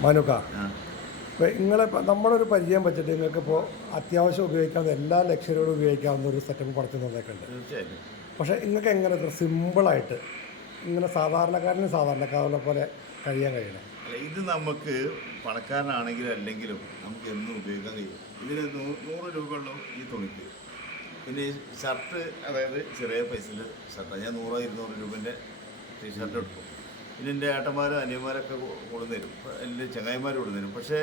മനുക്ക നിങ്ങളെ നമ്മളൊരു പരിചയം വെച്ചിട്ട് നിങ്ങൾക്ക് ഇപ്പോൾ അത്യാവശ്യം ഉപയോഗിക്കാവുന്ന എല്ലാ ലക്ഷ്യങ്ങളും ഉപയോഗിക്കാവുന്ന ഒരു സെറ്റപ്പ് പഠിച്ചു തന്നേക്കുണ്ട്. പക്ഷേ നിങ്ങൾക്ക് എങ്ങനെ ഇത്ര സിമ്പിളായിട്ട് ഇങ്ങനെ സാധാരണക്കാരനും സാധാരണക്കാരനെ പോലെ കഴിയാൻ കഴിയണം? ഇത് നമുക്ക് പണക്കാരനാണെങ്കിലും അല്ലെങ്കിലും നമുക്ക് എന്നും ഉപയോഗിക്കാൻ കഴിയും. ഇതിന് നൂ- നൂറ് രൂപയുള്ളൂ ഈ തുണിക്ക്. പിന്നെ ഈ ഷർട്ട് അതായത് ചെറിയ പൈസയിൽ ഷർട്ടാണ് ഞാൻ നൂറോ ഇരുന്നൂറ് രൂപന്റെ ടീഷർട്ട് എടുക്കും. പിന്നെ എന്റെ ഏട്ടന്മാരും അനിയന്മാരൊക്കെ തരും എന്റെ ചങ്ങായിമാർ കൊടുന്നു തരും പക്ഷേ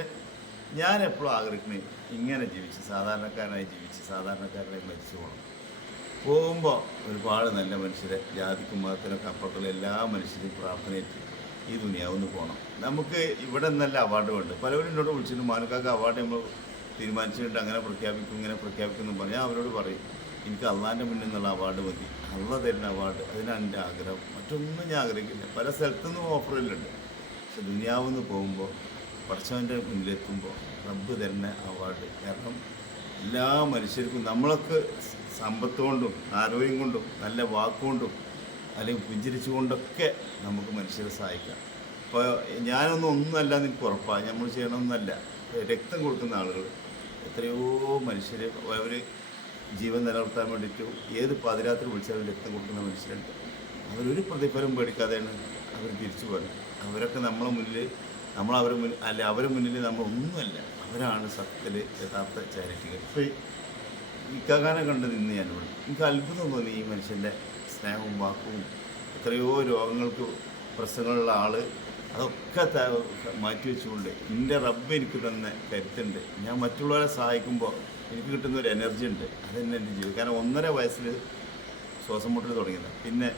ഞാൻ എപ്പോഴും ആഗ്രഹിക്കണേ ഇങ്ങനെ ജീവിച്ച് സാധാരണക്കാരനായി ജീവിച്ച് സാധാരണക്കാരനായി മരിച്ചു പോകണം പോകുമ്പോൾ ഒരുപാട് നല്ല മനുഷ്യരെ ജാതിക്കും മതത്തിനൊക്കെ അപ്പുറത്തുള്ള എല്ലാ മനുഷ്യരും പ്രാർത്ഥനയിട്ട് ഈ ദുനിയാവുന്ന് പോകണം നമുക്ക് ഇവിടെ നല്ല അവാർഡുണ്ട് പലവരും എന്നോട് വിളിച്ചിട്ടുണ്ട് മാനുക്കാക്ക് അവാർഡ് നമ്മൾ തീരുമാനിച്ചിട്ടുണ്ട് അങ്ങനെ പ്രഖ്യാപിക്കും ഇങ്ങനെ പ്രഖ്യാപിക്കും എന്ന് പറഞ്ഞാൽ അവരോട് പറയും എനിക്ക് അള്ളാന്റെ മുന്നിൽ നിന്നുള്ള അവാർഡ് മതി. അള്ള തരുന്ന അവാർഡ് അതിനാണ് എന്റെ ആഗ്രഹം. മറ്റൊന്നും ഞാൻ ആഗ്രഹിക്കില്ല. പല സ്ഥലത്തുനിന്നും ഓഫറിലുണ്ട് പക്ഷെ ദുനിയാവെന്ന് പോകുമ്പോൾ പഠിച്ചവന്റെ മുന്നിലെത്തുമ്പോൾ റബ്ബ് തരുന്ന അവാർഡ് കാരണം എല്ലാ മനുഷ്യർക്കും നമ്മളൊക്കെ സമ്പത്ത് കൊണ്ടും ആരോഗ്യം കൊണ്ടും നല്ല വാക്കുകൊണ്ടും അല്ലെങ്കിൽ പുഞ്ചിരിച്ചു കൊണ്ടൊക്കെ നമുക്ക് മനുഷ്യരെ സഹായിക്കാം. ഇപ്പോൾ ഞാനൊന്നും ഒന്നുമല്ല എന്ന് എനിക്ക് ഉറപ്പാണ് നമ്മൾ ചെയ്യണമെന്നല്ല രക്തം കൊടുക്കുന്ന ആളുകൾ. എത്രയോ മനുഷ്യർ അവർ ജീവൻ നിലനിർത്താൻ വേണ്ടിയിട്ട് ഏത് പാതിരാത്രി വിളിച്ചാലും രക്തം കൊടുക്കുന്ന മനുഷ്യരുണ്ട് അവരൊരു പ്രതിഫലം പേടിക്കാതെയാണ് അവർ തിരിച്ചു പോകുന്നത് അവരൊക്കെ നമ്മളെ മുന്നിൽ നമ്മൾ അവരെ മുന്നിൽ അല്ല അവരെ മുന്നിൽ നമ്മളൊന്നുമല്ല അവരാണ് സത്യത്തിൽ യഥാർത്ഥ ചാരിറ്റികൾ. ഇപ്പോൾ ഇക്കാകാനെ കണ്ട് നിന്ന് ഞാനിവിടെ. എനിക്ക് അത്ഭുതം തോന്നി ഈ മനുഷ്യന്റെ സ്നേഹവും വാക്കും എത്രയോ രോഗങ്ങൾക്ക് പ്രശ്നങ്ങളുള്ള ആൾ അതൊക്കെ മാറ്റി വെച്ചുകൊണ്ട് എന്റെ റബ്ബ് എനിക്ക് തന്നെ കരുത്തുണ്ട്. ഞാൻ മറ്റുള്ളവരെ സഹായിക്കുമ്പോൾ എനിക്ക് കിട്ടുന്ന ഒരു എനർജി ഉണ്ട്. അതെന്നെ എന്റെ ജീവിതം. കാരണം ഒന്നര വയസ്സിൽ ശ്വാസം മുട്ടൽ തുടങ്ങിയത്. പിന്നെ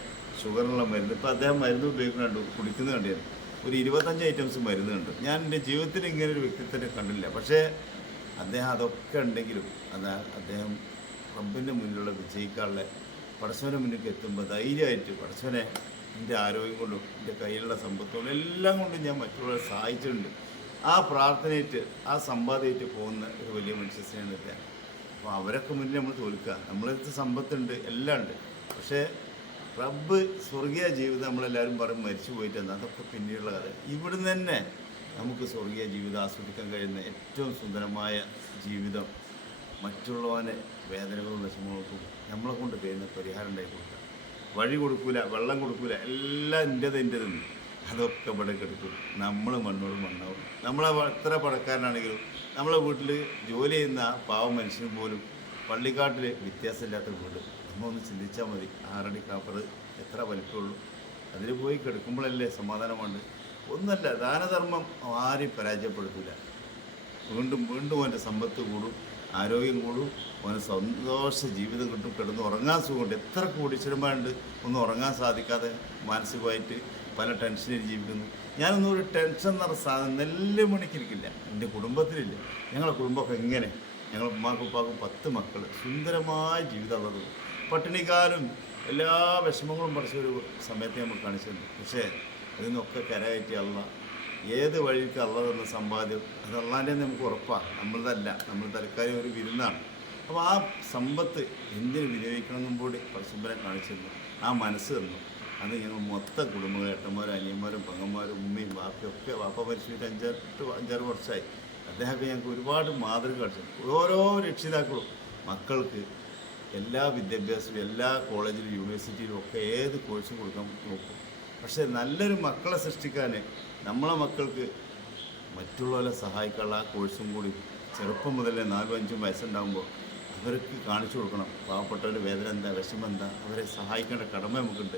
ഷുഗറിനുള്ള മരുന്ന്. ഇപ്പോൾ അദ്ദേഹം മരുന്ന് ഉപയോഗിക്കുന്നുണ്ട് കുടിക്കുന്നത് കണ്ടിരുന്നു. ഒരു ഇരുപത്തഞ്ച് ഐറ്റംസ് മരുന്നുണ്ട് ഞാൻ എന്റെ ജീവിതത്തിൽ ഇങ്ങനെ ഒരു വ്യക്തിത്വത്തെ കണ്ടില്ല. പക്ഷേ അദ്ദേഹം അതൊക്കെ ഉണ്ടെങ്കിലും അത് അദ്ദേഹം റബ്ബിന്റെ മുന്നിലുള്ള വിജയിക്കാനുള്ള പടച്ചവന്റെ മുന്നിലേക്ക് എത്തുമ്പോൾ ധൈര്യമായിട്ട് പടച്ചവനെ എന്റെ ആരോഗ്യം കൊണ്ടും എന്റെ കയ്യിലുള്ള സമ്പത്തുകൊണ്ടും എല്ലാം കൊണ്ടും ഞാൻ മറ്റുള്ളവരെ സഹായിച്ചിട്ടുണ്ട്. ആ പ്രാർത്ഥനയായിട്ട് ആ സമ്പാദ്യമായിട്ട് പോകുന്ന ഒരു വലിയ മനുഷ്യ സ്നേഹത്തെ അപ്പോൾ അവരൊക്കെ മുന്നിൽ നമ്മൾ തോൽക്കുക. നമ്മളടുത്ത് സമ്പത്തുണ്ട് എല്ലാം ഉണ്ട്. പക്ഷേ റബ്ബ് സ്വർഗീയ ജീവിതം നമ്മളെല്ലാവരും പറയും മരിച്ചു പോയിട്ടെന്ന്. അതൊക്കെ പിന്നീടുള്ള കഥ. ഇവിടുന്ന് തന്നെ നമുക്ക് സ്വർഗീയ ജീവിതം ആസ്വദിക്കാൻ കഴിയുന്ന ഏറ്റവും സുന്ദരമായ ജീവിതം. മറ്റുള്ളവനെ വേദനകളും വിഷമങ്ങൾക്കും നമ്മളെ കൊണ്ട് കഴിയുന്ന പരിഹാരം ഉണ്ടായി കൊടുക്കുക. വഴി കൊടുക്കൂല വെള്ളം കൊടുക്കൂല എല്ലാം എന്റെത് എന്റെതെന്ന് അതൊക്കെ ഇവിടെ കിടക്കും. നമ്മൾ മണ്ണോട് മണ്ണാവും. നമ്മളെ എത്ര പടക്കാരനാണെങ്കിലും നമ്മളെ വീട്ടിൽ ജോലി ചെയ്യുന്ന പാവം മനുഷ്യനും പോലും പള്ളിക്കാട്ടിൽ വ്യത്യാസമില്ലാത്ത വീട്. നമ്മളൊന്ന് ചിന്തിച്ചാൽ മതി ആറടി കാപ്പറ് എത്ര വലിപ്പമുള്ളൂ. അതിൽ പോയി കിടക്കുമ്പോഴല്ലേ സമാധാനമുണ്ട് ഒന്നല്ല ദാനധർമ്മം ആരെയും പരാജയപ്പെടുത്തില്ല വീണ്ടും വീണ്ടും അവന്റെ സമ്പത്ത് കൂടും. ആരോഗ്യം കൂടും. അവന് സന്തോഷ ജീവിതം കിട്ടും. കിടന്ന് ഉറങ്ങാൻ സുഖമുണ്ട്. എത്ര കോടീശ്വരന്മാരുണ്ട് ഒന്നും ഉറങ്ങാൻ സാധിക്കാതെ മാനസികമായിട്ട് പല ടെൻഷനിൽ ജീവിക്കുന്നു. ഞാനൊന്നും ഒരു ടെൻഷൻ എന്ന് പറഞ്ഞ സാധനം നെല്ല് മണിക്കിരിക്കില്ല. എന്റെ കുടുംബത്തിലില്ല. ഞങ്ങളുടെ കുടുംബമൊക്കെ എങ്ങനെ ഞങ്ങൾ ഉമ്മാക്കും ഉപ്പാക്കും പത്ത് മക്കൾ സുന്ദരമായ ജീവിതം ഉള്ളത്. പട്ടിണിക്കാരും എല്ലാ വിഷമങ്ങളും പഠിച്ച ഒരു സമയത്ത് നമ്മൾ കാണിച്ചിരുന്നു. പക്ഷേ അതിൽ നിന്നൊക്കെ കരകയറ്റി അള്ള. ഏത് വഴിക്ക് അള്ള തന്ന സമ്പാദ്യം അത് അള്ളാന്റെ നമുക്ക് ഉറപ്പാണ് നമ്മളതല്ല. നമ്മൾ തൽക്കാലം ഒരു വിരുന്നാണ്. അപ്പോൾ ആ സമ്പത്ത് എന്തിന് വിനിയോഗിക്കണമെന്നും കൂടി പരസ്പരം കാണിച്ചിരുന്നു ആ മനസ്സ് തന്നു. അത് ഞങ്ങൾ മൊത്തം കുടുംബങ്ങൾ ഏട്ടന്മാരും അനിയന്മാരും പെങ്ങന്മാരും ഉമ്മയും ബാപ്പയും ഒക്കെ വാപ്പ പരിശീലിച്ച് അഞ്ചെട്ട് അഞ്ചാറ് വർഷമായി. അദ്ദേഹമൊക്കെ ഞങ്ങൾക്ക് ഒരുപാട് മാതൃക കാണിച്ചു. ഓരോ രക്ഷിതാക്കളും മക്കൾക്ക് എല്ലാ വിദ്യാഭ്യാസവും എല്ലാ കോളേജിലും യൂണിവേഴ്സിറ്റിയിലും ഒക്കെ ഏത് കോഴ്സും കൊടുക്കാൻ നോക്കും. പക്ഷേ നല്ലൊരു മക്കളെ സൃഷ്ടിക്കാൻ നമ്മളെ മക്കൾക്ക് മറ്റുള്ളവരെ സഹായിക്കാനുള്ള ആ കോഴ്സും കൂടി ചെറുപ്പം മുതലേ നാലും അഞ്ചും വയസ്സുണ്ടാകുമ്പോൾ അവർക്ക് കാണിച്ചു കൊടുക്കണം. പാവപ്പെട്ടവരുടെ വേദന എന്താ വിഷമം എന്താ അവരെ സഹായിക്കേണ്ട കടമ നമുക്കുണ്ട്.